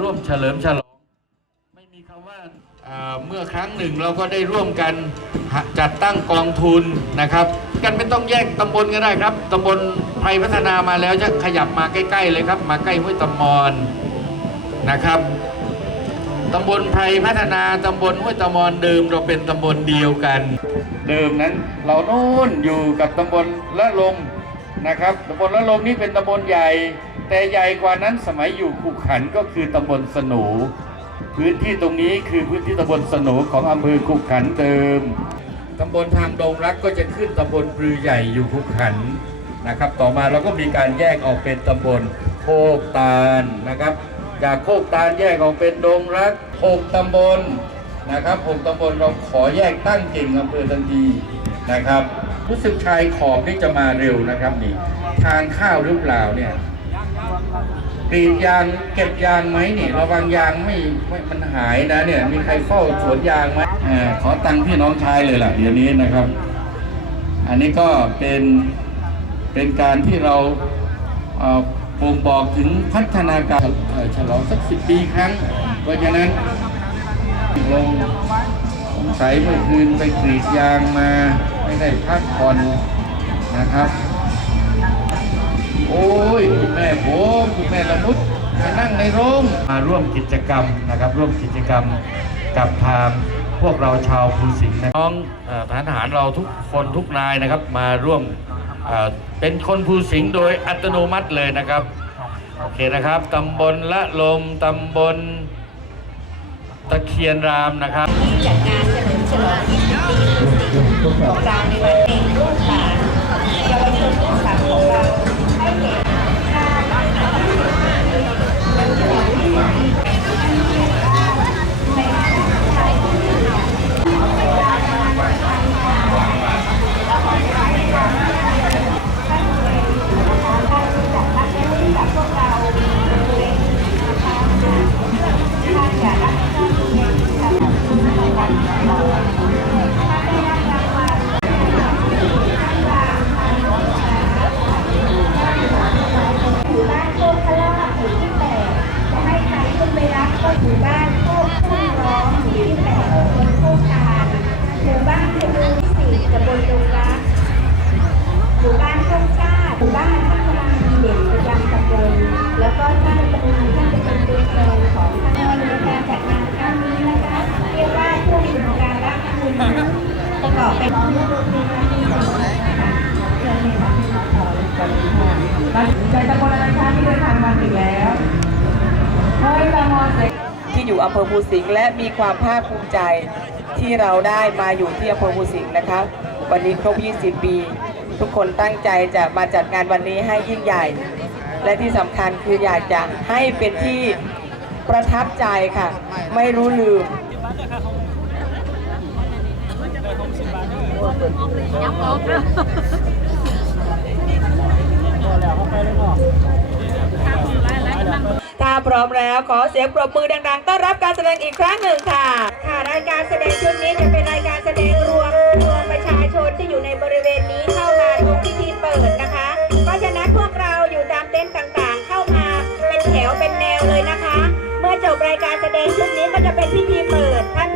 ร่วมเฉลิมฉลอง ไม่มีคำว่าเมื่อครั้งหนึ่งเราก็ได้ร่วมกันจัดตั้งกองทุนนะครับ กันไม่ต้องแยกตำบลก็ได้ครับตำบลไพรพัฒนามาแล้วจะขยับมาใกล้ๆเลยครับ มาใกล้ห้วยตำมอนนะครับตำบลไพรพัฒนาตำบลห้วยตำมอนเดิมเราเป็นตำบลเดียวกัน เดิมนั้นเราโน่นอยู่กับตำบลละลมนะครับตำบลละลมนี่เป็นตำบลใหญ่ แต่ใหญ่กว่านั้นสมัยอยู่ขุขันก็คือตำบลสนู พื้นที่ตรงนี้คือพื้นที่ตำบลสนูของอำเภอขุขันเดิมตำบลทางดงรักก็จะขึ้นตำบลปลือใหญ่อยู่ขุขันนะครับ ต่อมาเราก็มีการแยกออกเป็นตำบลโคกตาลนะครับ จากโคกตาลแยกออกเป็นดงรักหกตำบลนะครับหกตำบลเราขอแยกตั้งเก่งอำเภอทันทีนะครับ รู้สึกชายขอบนี่จะมาเร็วนะครับนี่ทานข้าวหรือเปล่าเนี่ย กรีดยางเก็บยางไหมนี่ระวังยางไม่ไม่มันหายนะเนี่ย มีใครเฝ้าสวนยางไหมอขอตังค์พี่น้องชายเลยล่ะเดี๋ยวนี้นะครับ อันนี้ก็เป็นเป็นการที่เราเอ่อบ่งบอกถึงพัฒนาการฉลองสักสิบปีครั้ง เพราะฉะนั้นลงสงสัยเมื่อคืนไปกรีดยางมา ไม่ได้พักผ่อนนะครับ โอ้ยคุณแม่ผมคุณแม่ละมุดมานั่งในโรงมาร่วมกิจกรรมนะครับ ร่วมกิจกรรมกับทางพวกเราชาวภูสิงห์นะน้องเอ่อทหารเราทุกคนทุกนายนะครับ มาร่วมเอ่อเป็นคนภูสิงห์โดยอัตโนมัติเลยนะครับโอเคนะครับตำบลละลมตำบลตะเคียนรามนะครับที่จัดงานเฉลิมฉลอง20ปีของเราในวัน อยู่ ที่อยู่อำเภอภูสิงห์และมีความภาคภูมิใจที่เราได้มาอยู่ที่อำเภอภูสิงห์นะคะวันนี้ครบ 20 ปี ทุกคนตั้งใจจะมาจัดงานวันนี้ให้ยิ่งใหญ่ และที่สำคัญคืออยากจะให้เป็นที่ประทับใจค่ะ ไม่รู้ลืม ถ้า พร้อมแล้ว ขอเสียงปรบมือดังๆ ต้อนรับการแสดงอีกครั้งหนึ่งค่ะ ค่ะ รายการแสดงชุดนี้จะเป็นรายการแสดงรวมรวมประชาชนที่อยู่ในบริเวณนี้เข้ามาชมพิธีเปิดนะคะ เพราะฉะนั้นพวกเราอยู่ตามเต็นท์ต่างๆ เข้ามาเป็นแถวเป็นแนวเลยนะคะ เมื่อจบรายการแสดงชุดนี้ก็จะเป็นพิธีเปิดท่าน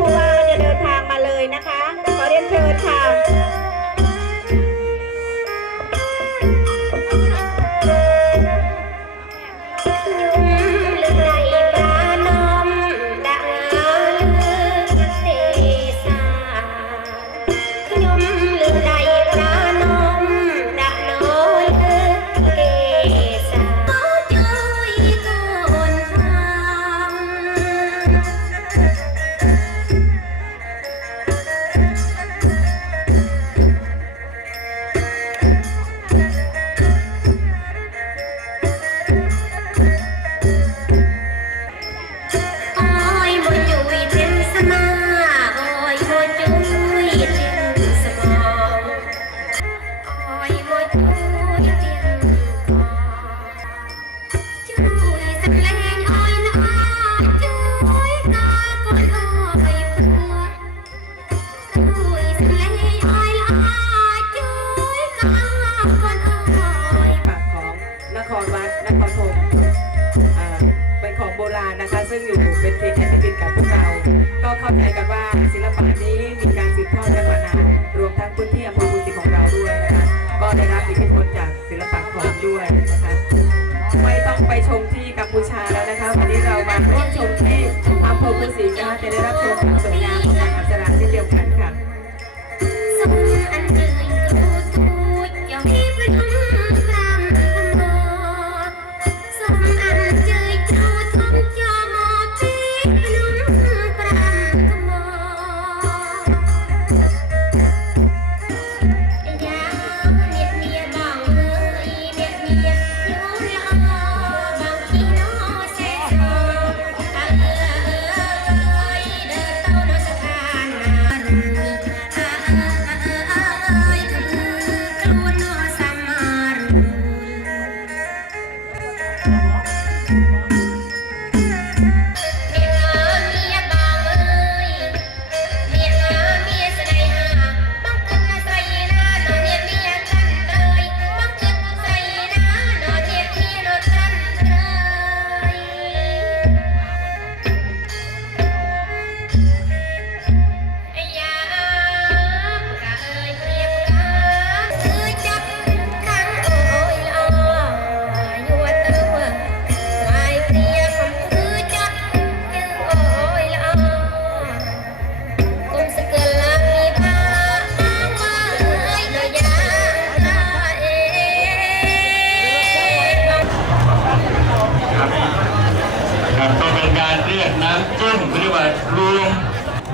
ภูสิงห์นะคะจะได้รับชมความสวยงามของ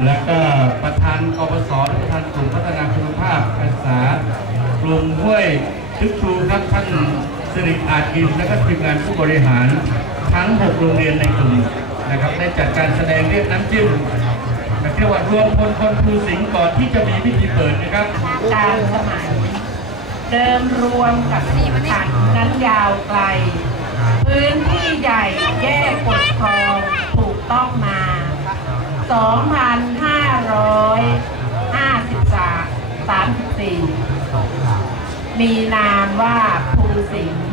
และก็ประธานกปสประธานกลุ่มพัฒนาคุณภาพการศึกษากลุ่มห้วยทึกชูครับท่านสิริอาจกินและก็ทีมงานผู้บริหารทั้ง 6 โรงเรียนในกลุ่มนะครับได้จัดการแสดงเรียกน้ำจิ้มแบบเรียกว่ารวมพลคนครูสิงห์ก่อนที่จะมีพิธีเปิดนะครับการสมัยเดิมรวมกับที่ขันนั้นยาวไกล พื้นที่ใหญ่แยกปกครองถูกต้องมา 2,534 มีนามว่าภูสิงห์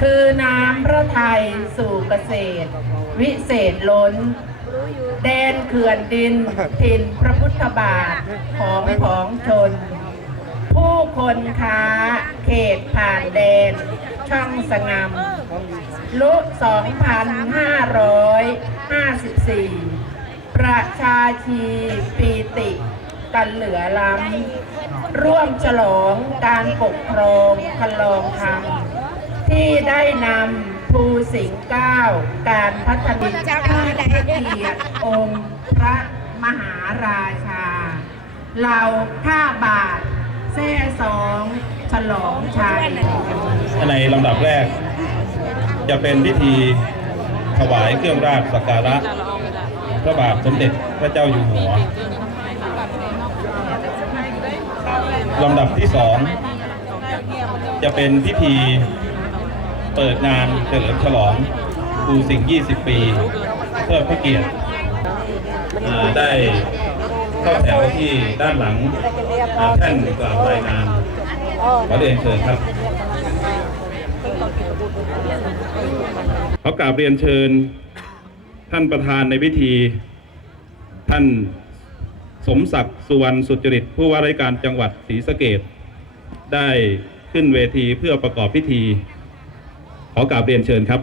คือน้ำพระไทยสู่เกษตร วิเศษล้น แดนเขื่อนดินถิ่นพระพุทธบาทของของชน ผู้คนค้าเขตผ่านแดน ช่องสงามลุ 2554 ประชาชีปีติกันเหลือล้ำ ร่วมฉลองการปกครองคันลองธรรมที่ได้นำภูสิงห์เก้า การพัฒนาเกียรติองค์พระมหาราชา เราท่าบาทแท่สองฉลองชัยในลำดับแรก จะเป็นพิธีถวายเครื่องราชสักการะ พระบาทสมเด็จพระเจ้าอยู่หัวลำดับที่สองจะเป็นพิธีเปิดงานเฉลิมฉลองปูสิงห์20 ปีเพื่อพระเกียรติได้เข้าแถวที่ด้านหลังอ่าแท่นกล่าวรายงานขอเรียนเชิญครับขอกราบเรียนเชิญ ท่านประธานในพิธี ท่านสมศักดิ์สุวรรณสุจริต ผู้ว่าราชการจังหวัดศรีสะเกดได้ขึ้นเวทีเพื่อประกอบพิธี ขอกราบเรียนเชิญครับ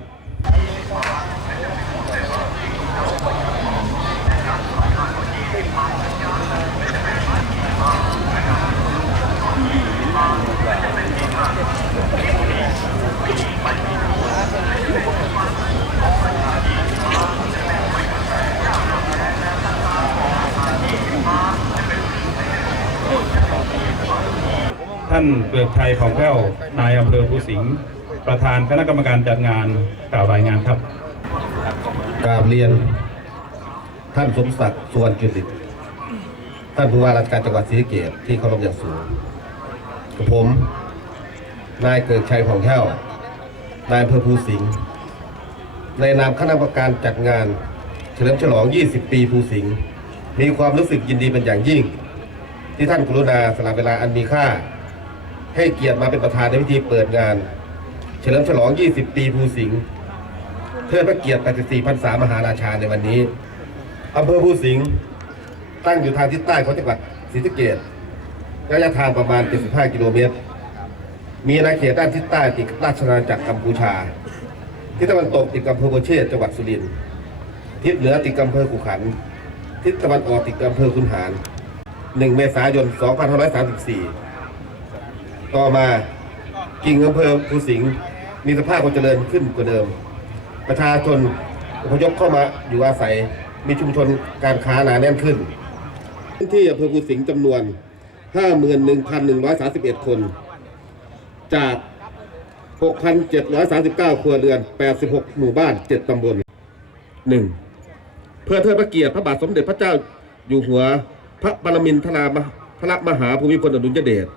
ท่านเปลือกชัยผ่องแผ้วนายอำเภอภูสิงห์ประธานคณะกรรมการจัดงานกล่าวรายงานครับกราบเรียน ท่านสมศักดิ์สุวรรณจุติตท่านผู้ว่าราชการจังหวัดศรีสะเกษที่เคารพอย่างสูงกับผม นายเกิดชัยผ่องแก้วนายอำเภอภูสิงห์ในนามคณะกรรมการจัดงาน เฉลิมฉลอง 20 ปีภูสิงห์มีความรู้สึกยินดีเป็นอย่างยิ่ง ที่ท่านกรุณาสละเวลาอันมีค่า ให้เกียรติมาเป็นประธานในพิธีเปิดงาน เฉลิมฉลอง 20 ปีภูสิงห์เพื่อพระเกียรติ84พรรษามหาราชาในวันนี้อำเภอภูสิงห์ตั้งอยู่ทางทิศใต้ของจังหวัดศรีสะเกษระยะทางประมาณ 75 กิโลเมตร มีอาณาเขตด้านทิศใต้ติดราชอาณาจักรกัมพูชาที่ตะวันตกติดกับอำเภอโบเชษจังหวัดสุรินทร์ทิศเหนือติดกับอำเภอขุขัน ทิศตะวันออกติดกับอำเภอคุนหาร 1 เมษายน 2534 ต่อมากิ่งอำเภอภูสิงห์มีสภาพความเจริญขึ้นกว่าเดิม ประชาชนอพยพเข้ามาอยู่อาศัยมีชุมชนการค้าหนาแน่นขึ้นพื้นที่อำเภอภูสิงห์จำนวน 51,131 คน จาก 6,739 ครัวเรือน 86 หมู่บ้าน 7 ตำบล 1. เพื่อเทิดพระเกียรติพระบาทสมเด็จพระเจ้าอยู่หัว พระปรมินทรามพระมหาภูมิพลอดุลยเดช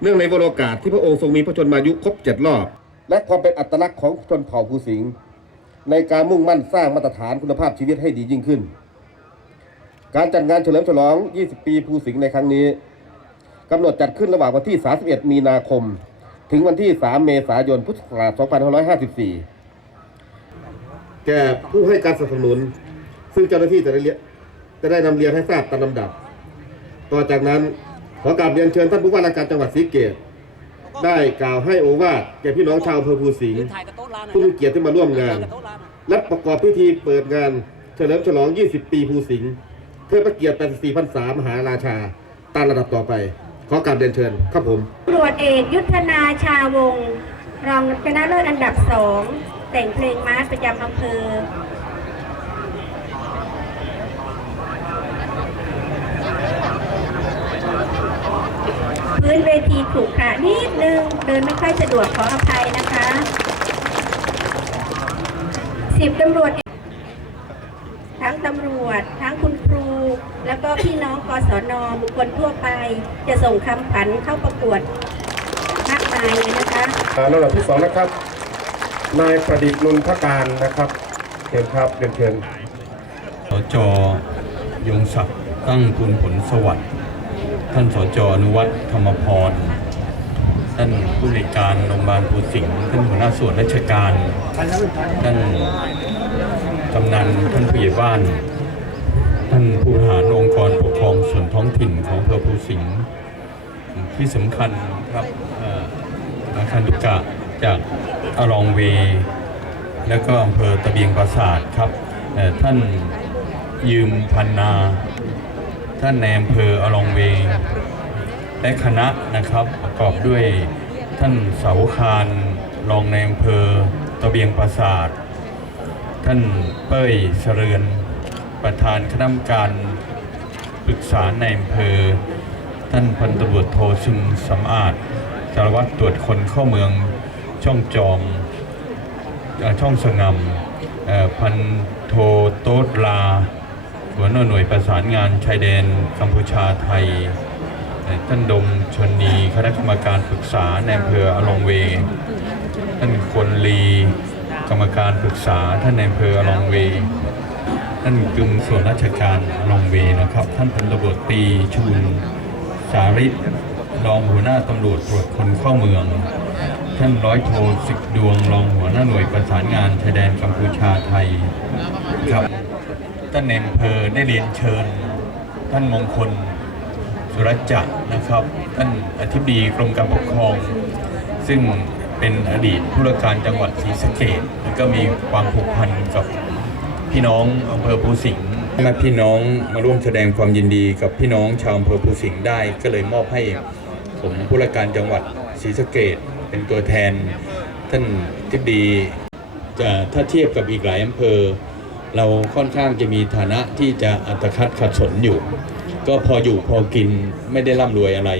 เนื่องในวโรกาสที่พระองค์ทรงมีพระชนมายุครบเจ็ดรอบ และความเป็นอัตลักษณ์ของชนเผ่าภูสิงห์ในการมุ่งมั่นสร้างมาตรฐานคุณภาพชีวิตให้ดียิ่งขึ้น การจัดงานเฉลิมฉลอง 20 ปีภูสิงห์ในครั้งนี้กำหนดจัดขึ้นระหว่างวันที่ 31 มีนาคม ถึงวันที่ 3 เมษายน พุทธศักราช 2554 แก่ผู้ให้การสนับสนุน ซึ่งเจ้าหน้าที่จะได้เรียจะได้นำเรียนให้ทราบตามลำดับ ต่อจากนั้น ขอกราบเรียนเชิญท่านผู้ว่าราชการจังหวัดศรีเกษได้กล่าวให้โอวาทแก่พี่น้องชาวอำเภอภูสิงห์ผู้มีเกียรติที่มาร่วมงาน และประกอบพิธีเปิดงาน เฉลิมฉลอง 20 ปีภูสิงห์เพื่อพระเกียรติ84พรรษามหาราชาตามระดับต่อไป ขอกราบเรียนเชิญครับผมตำรวจเอกยุทธนาชาวงรองชนะเลิศอันดับสองแต่งเพลงมาร์ชประจำอำเภอ พื้นเวทีขรุขระนิดนึง เดินไม่ค่อยสะดวกขออภัยนะคะสิบตำรวจเอกทั้งตำรวจ ทั้งคุณครู แล้วก็พี่น้องกศนบุคคลทั่วไป จะส่งคำขวัญเข้าประกวดมากมายเลยนะคะลำดับที่สองนะครับ นายประดิษฐ์นุนทการนะครับเชิญครับเรียนเชิญสจยงศักดิ์ตั้งคุณผลสวัสดิ์ ท่านสจอนุวัฒน์ธรรมพร ท่านผู้ในการโรงพยาบาลภูสิงห์ท่านหัวหน้าส่วนราชการ ท่านกำนันท่านผู้ใหญ่บ้าน ท่านผู้บริหารองค์กรปกครองส่วนท้องถิ่นของอำเภอภูสิงห์ที่สำคัญครับอ่าคารตุกะจากอารองเว แล้วก็อำเภอตะเบียงปราสาทครับท่านยืมพันนา ท่านในอำเภออลองเวง และคณะนะครับประกอบด้วยท่านเสาคารรองในอำเภอตะเบียงปราสาท ท่านเป้ยเสรือนประธานคณะกรรมการปรึกษาในอำเภอ ท่านพันตำรวจโทซึมสำอาจสารวัตรตรวจคนเข้าเมืองช่องจอมช่องสงำพันโทโต๊ดลา หัวหน้าหน่วยประสานงานชายแดนกัมพูชาไทย ท่านดมชนนีคณะกรรมการปรึกษาในอำเภออลองเว ท่านคนลีกรรมการปรึกษาท่านในอำเภออลองเว ท่านกึมส่วนราชการอลองเวนะครับ ท่านพันตำรวจตีชุนสาริรองหัวหน้าตำรวจตรวจคนเข้าเมือง ท่านร้อยโทสิกดวงรองหัวหน้าหน่วยประสานงานชายแดนกัมพูชาไทยครับ ท่านในอำเภอได้เรียนเชิญ ท่านมงคลสุรจักรนะครับ ท่านอธิบดีกรมการปกครอง ซึ่งเป็นอดีตผู้ราชการจังหวัดศรีสะเกษแล้วก็มีความผูกพันกับพี่น้องอำเภอภูสิงห์มาพี่น้องมาร่วมแสดงความยินดีกับพี่น้องชาวอำเภอภูสิงห์ได้ ก็เลยมอบให้ผมผู้ราชการจังหวัดศรีสะเกษเป็นตัวแทน ท่านอธิบดีจะถ้าเทียบกับอีกหลายอำเภอ เราค่อนข้างจะมีฐานะที่จะอัตคัดขัดสนอยู่ ก็พออยู่พอกินไม่ได้ร่ำรวยอะไร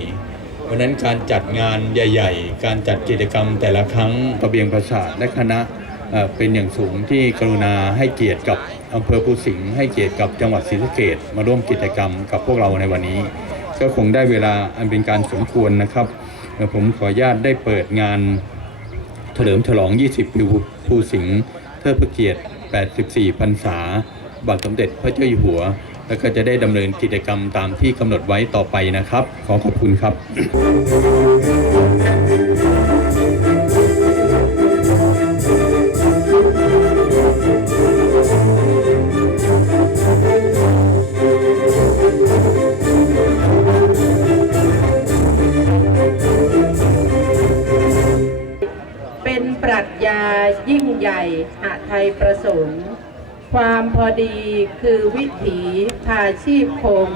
เพราะนั้นการจัดงานใหญ่ ๆ การจัดกิจกรรมแต่ละครั้งระเบียงประสาทและคณะเอ่อเป็นอย่างสูงที่กรุณาให้เกียรติกับอำเภอภูสิงห์ให้เกียรติกับจังหวัดศรีสะเกษมาร่วมกิจกรรมกับพวกเราในวันนี้ ก็คงได้เวลาอันเป็นการสมควรนะครับผมขออนุญาตได้เปิดงานเฉลิมฉลอง 20 ปีภูสิงห์เทิดพระเกียรติ 84พรรษา บาทสมเด็จพระเจ้าอยู่หัว แล้วก็จะได้ดำเนินกิจกรรมตามที่กำหนดไว้ต่อไปนะครับ ขอขอบคุณครับ เป็นปรัชญายิ่งใหญ่หาไทยประสงค์พอดีคือวิถีพาชีพคง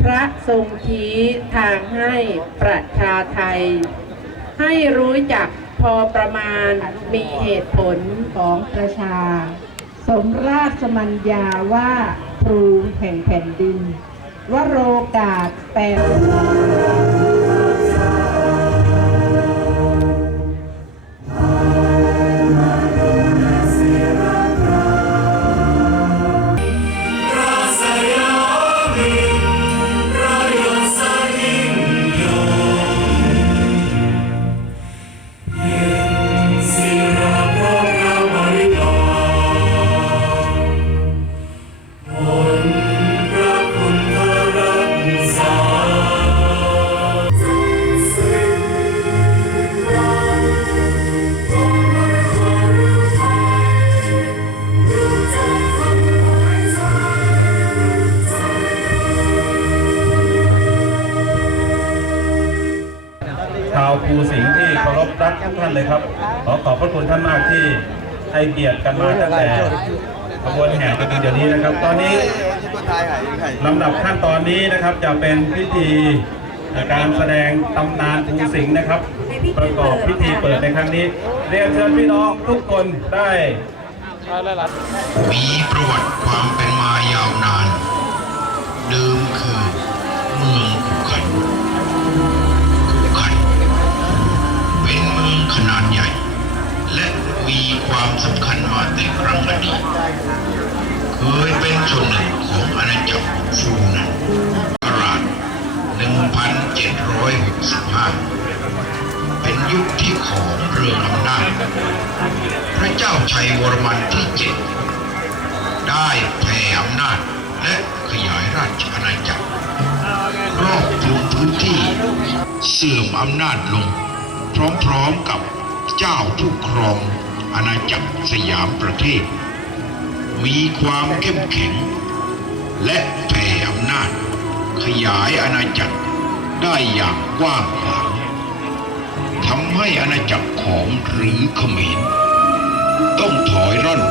พระทรงชี้ทางให้ประชาไทย ให้รู้จักพอประมาณมีเหตุผลของประชา สมราชมัญญาว่าครูแห่งแผ่นดิน วโรกาสแปล ชาวภูสิงห์ที่เคารพรักทุกท่านเลยครับ ขอขอบพระคุณท่านมากที่ให้เกียรติกันมาตั้งแต่ขบวนแห่จนถึงเดี๋ยวนี้นะครับ ตอนนี้ลำดับขั้นตอนนี้นะครับจะเป็นพิธีการแสดงตำนานภูสิงห์นะครับ ประกอบพิธีเปิดในครั้งนี้ เรียนเชิญพี่น้องทุกคนได้มีประวัติความเป็นมายาวนานเดิมคือเมือง ความสำคัญมาแต่ครั้งอดีตเคยเป็นส่วนหนึ่งของอาณาจักรฟูนันกราช1765 เป็นยุคที่ของเรืออำนาจพระเจ้าชัยวรมันที่เจ็ดได้แผ่อำนาจและขยายราชอาณาจักรครอบคลุมพื้นที่เสื่อมอำนาจลง พร้อมๆกับเจ้าผู้ครอง อาณาจักรสยามประเทศ มีความเข้มแข็ง และแผ่อำนาจ ขยายอาณาจักรได้อย่างกว้างขวางทำให้อาณาจักรของหรือเขมร ต้องถอยร่อน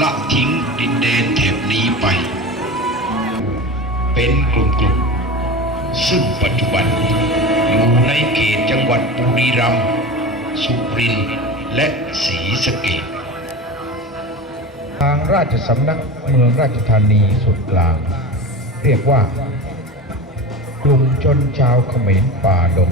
ละทิ้งดินแดนแถบนี้ไป เป็นกลุ่มๆ ซึ่งปัจจุบันอยู่ในเขตจังหวัดบุรีรัมย์สุรินทร์ และศรีสะเกษทางราชสำนักเมืองราชธานีส่วนกลาง เรียกว่ากลุ่มชนชาวเขมรป่าดง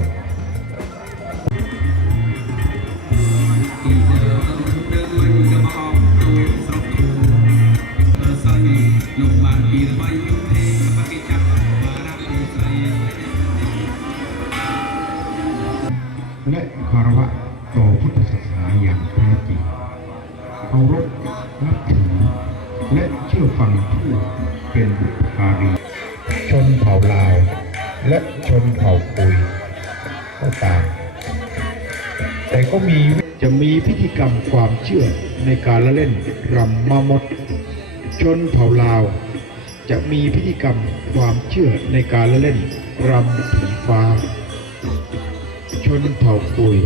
ความเชื่อในการละเล่นรำมามด ชนเผ่าลาว จะมีพิธีกรรมความเชื่อในการละเล่นรำผีฟ้า ชนเผ่าปุย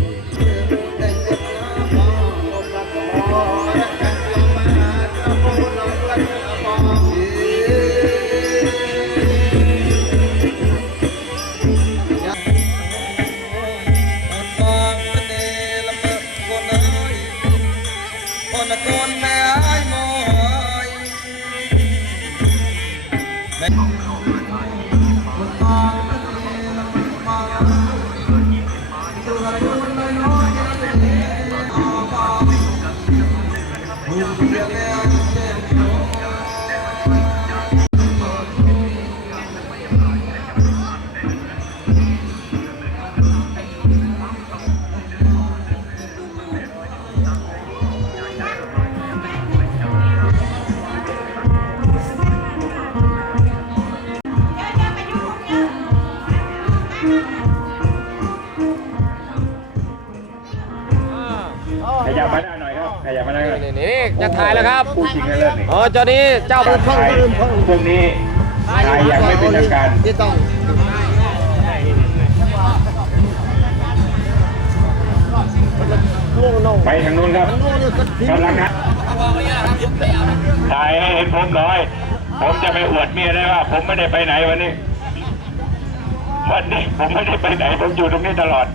อยครับขยับมาได้หน่อยนี่จะถ่ายแล้วครับผู้ชิงได้เลิศนี่อ๋อเจ้านี้เจ้าการถ่ายพวกนี้ถ่ายอย่างไม่เป็นทางการไปทางนู้นครับกำลังครับถ่ายให้เห็นผมหน่อย ผมจะไปอวดเมียได้ว่า ผมไม่ได้ไปไหนวันนี้ วันนี้ผมไม่ได้ไปไหน ผมอยู่ตรงนี้ตลอด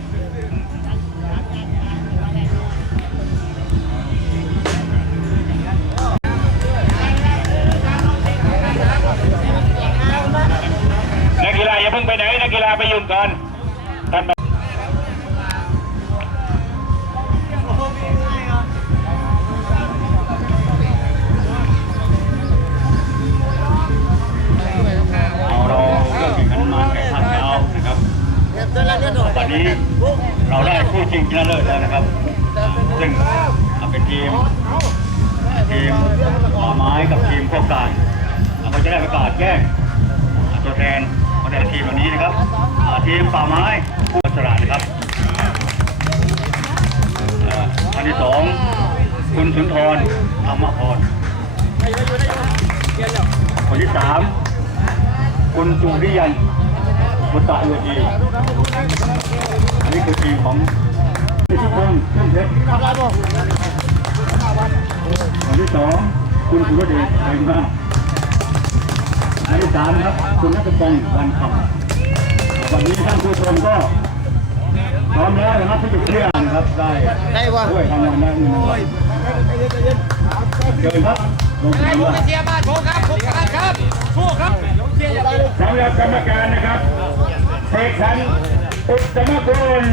เราได้คู่ชิงชนะเลิศแล้วนะครับ ซึ่งเป็นทีมทีมป่าไม้กับทีมโครงการเราก็จะได้ประกาศแยกตัวแทนมาในทีมวันนี้นะครับทีมป่าไม้ผู้สละนะครับอันที่สองคุณสุนทรธรรมพรคนที่สามคุณสุริยันบุตรเอือดี นนี้คือทีมของทุกคนเครื่องเพชรอันที่สองคุณสุรเดชไทยมากอันที่สามครับ คุณนัทพงศ์วันคำวันนี้ท่านผู้ชมก็พร้อมแล้วนะครับที่จะเคลื่อนนะครับ ได้ได้ว่าด้วยทำงานได้เงินรางวัลเชิญครับลงทุนว่าเชียร์บ้านผมครับผมครับสู้ครับสำหรับกรรมการนะครับเสกสรร อุตตมกุล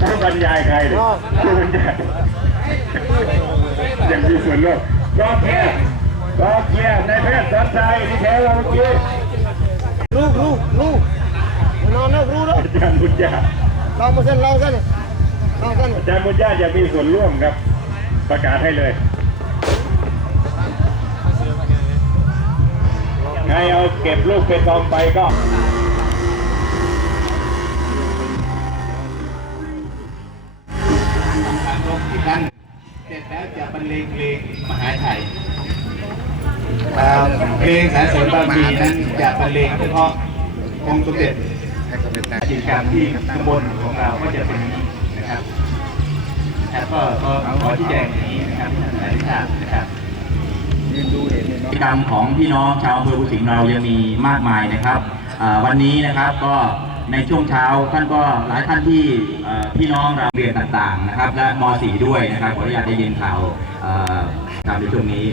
ผู้บรรยายใครเลยผู้บรรยายยังมีส่วนร่วมรอบแค่รอบแค่ในแพทย์สอนใจที่แท้เราเมื่อกี้ลูกลูกลูกนอนนะรู้แล้วอาจารย์บุญญาลองมาเส้นลองกันลองกันอาจารย์บุญญาจะมีส่วนร่วมครับ ประกาศให้เลยใครเอาเก็บลูกเป็นทองไปก็ เลงเพลงมหาไทยเพลงสารสนบารมีนั้นจะบรรเลงเฉพาะองค์สมเด็จกิจกรรมที่ตำบลของเราก็จะเป็นอย่างนี้นะครับแล้วก็ก็ขอที่แจ้งอย่างนี้นะครับท่านนายทราบนะครับกิจกรรมของพี่น้องชาวอำเภอภูสิงห์เรายังมีมากมายนะครับอ่าวันนี้นะครับก็ ในช่วงเช้าท่านก็หลายท่านที่พี่น้องเราเรียนต่างๆนะครับ และม .4 ด้วยนะครับขออนุญาตได้ยินข่าวข่าวในช่วงนี้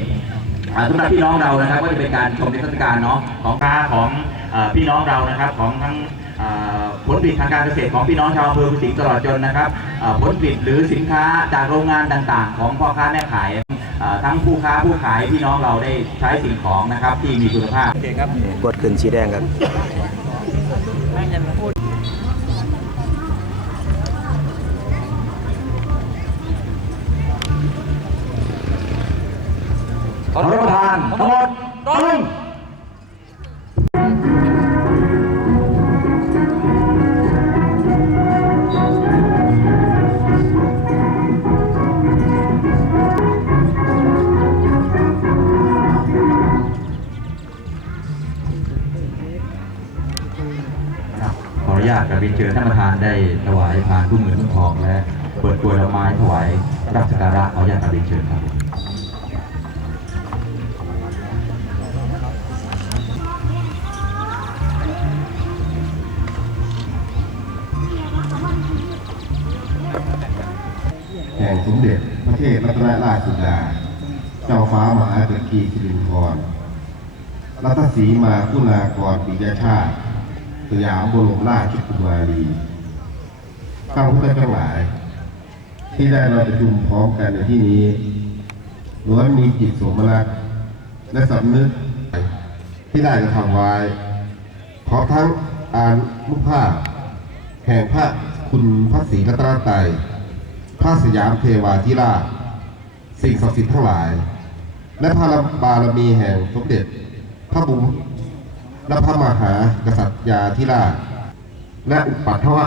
สำหรับพี่น้องเรานะครับก็จะเป็นการชมนิทรรศการเนาะของค้าของพี่น้องเรานะครับของทั้งผลผลิตทางการเกษตรของพี่น้องชาวอำเภอภูสิงห์ตลอดจนนะครับผลผลิตหรือสินค้าจากโรงงานต่างๆ ของพ่อค้าแม่ขายทั้งผู้ค้าผู้ขายพี่น้องเราได้ใช้สิ่งของนะครับที่มีคุณภาพกดขึ้นสีแดงครับ ข เจ้าฟ้ามหาจักรีสิรินทรรัตสีมาคุณากรปิยชาติสยามบรมราชกุมารีข้าพเจ้าทั้งหลาย ที่ได้มาประชุมพร้อมกันในที่นี้ล้วนมีจิตสมนักและสำนึกที่ได้กระทำไว้ขอทั้งอ่านรูปภาพแห่งพระคุณพระศรีรัตนตรัยพระสยามเทวาธิราชสิ่งศักดิ์สิทธิ์ทั้งหลาย และพระบารมีแห่งสมเด็จ พระบุญและพระมหากษัตริยาธิราช และอุปัตถะ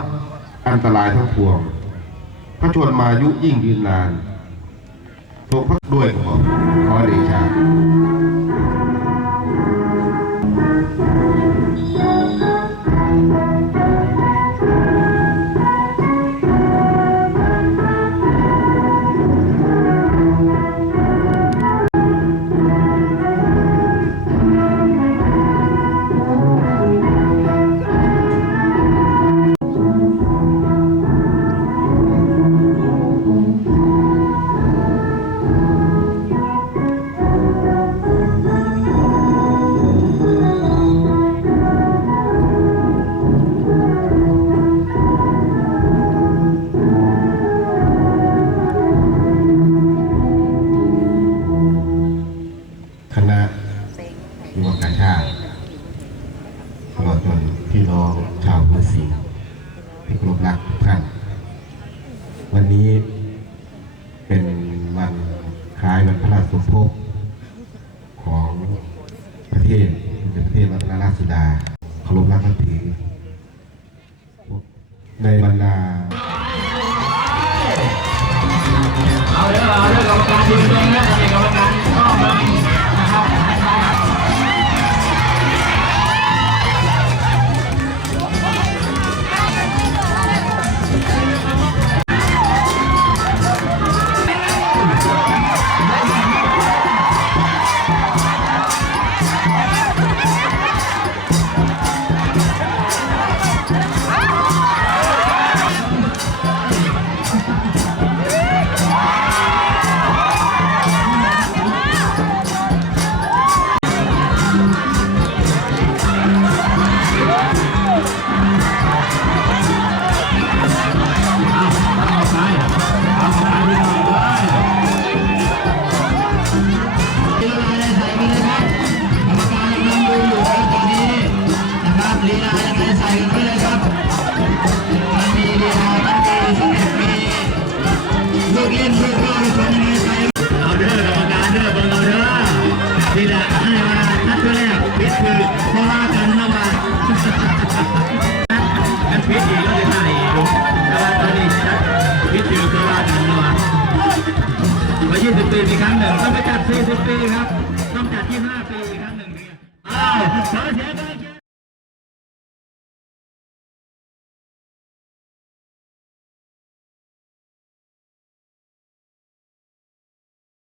อันตรายทั้งปวง พระชนมายุยิ่งยืนนานทรงพระด้วยขอขอเดชา พบของประเทศเป็นประเทศรัตนราชสุดาเคารพรักนับถือ